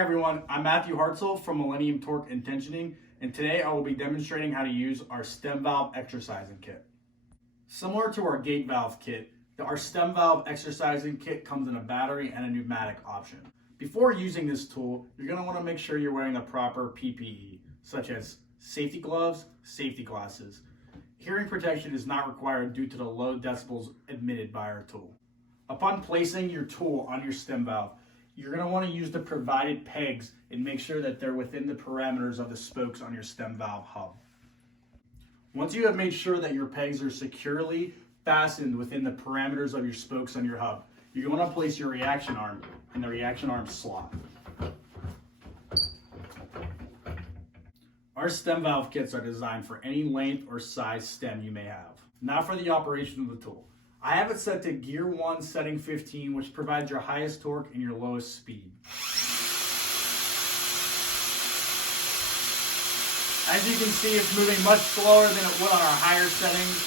Hi everyone, I'm Matthew Hartzell from Millennium Torque and Tensioning, and today I will be demonstrating how to use our stem valve exercising kit. Similar to our gate valve kit, our stem valve exercising kit comes in a battery and a pneumatic option. Before using this tool, you're going to want to make sure you're wearing the proper PPE, such as safety gloves, safety glasses. Hearing protection is not required due to the low decibels emitted by our tool. Upon placing your tool on your stem valve, you're going to want to use the provided pegs and make sure that they're within the parameters of the spokes on your stem valve hub. Once you have made sure that your pegs are securely fastened within the parameters of your spokes on your hub, you're going to place your reaction arm in the reaction arm slot. Our stem valve kits are designed for any length or size stem you may have. Now for the operation of the tool. I have it set to gear 1 setting 15, which provides your highest torque and your lowest speed. As you can see, it's moving much slower than it would on our higher settings.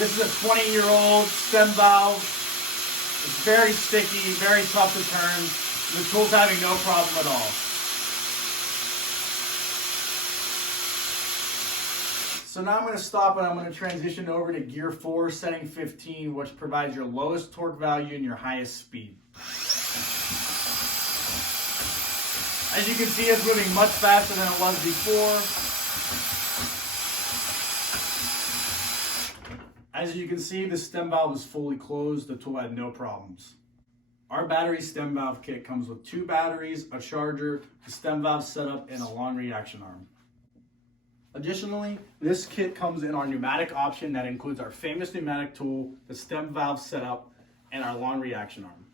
This is a 20-year-old stem valve. It's very sticky, very tough to turn. The tool's having no problem at all. So now I'm going to stop and I'm going to transition over to gear 4 setting 15, which provides your lowest torque value and your highest speed. As you can see, it's moving much faster than it was before. As you can see, the stem valve is fully closed. The tool had no problems. Our battery stem valve kit comes with 2 batteries, a charger, a stem valve setup, and a long reaction arm. Additionally, this kit comes in our pneumatic option that includes our famous pneumatic tool, the stem valve setup, and our long reaction arm.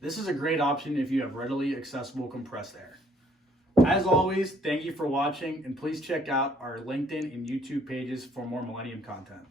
This is a great option if you have readily accessible compressed air. As always, thank you for watching, and please check out our LinkedIn and YouTube pages for more Millennium content.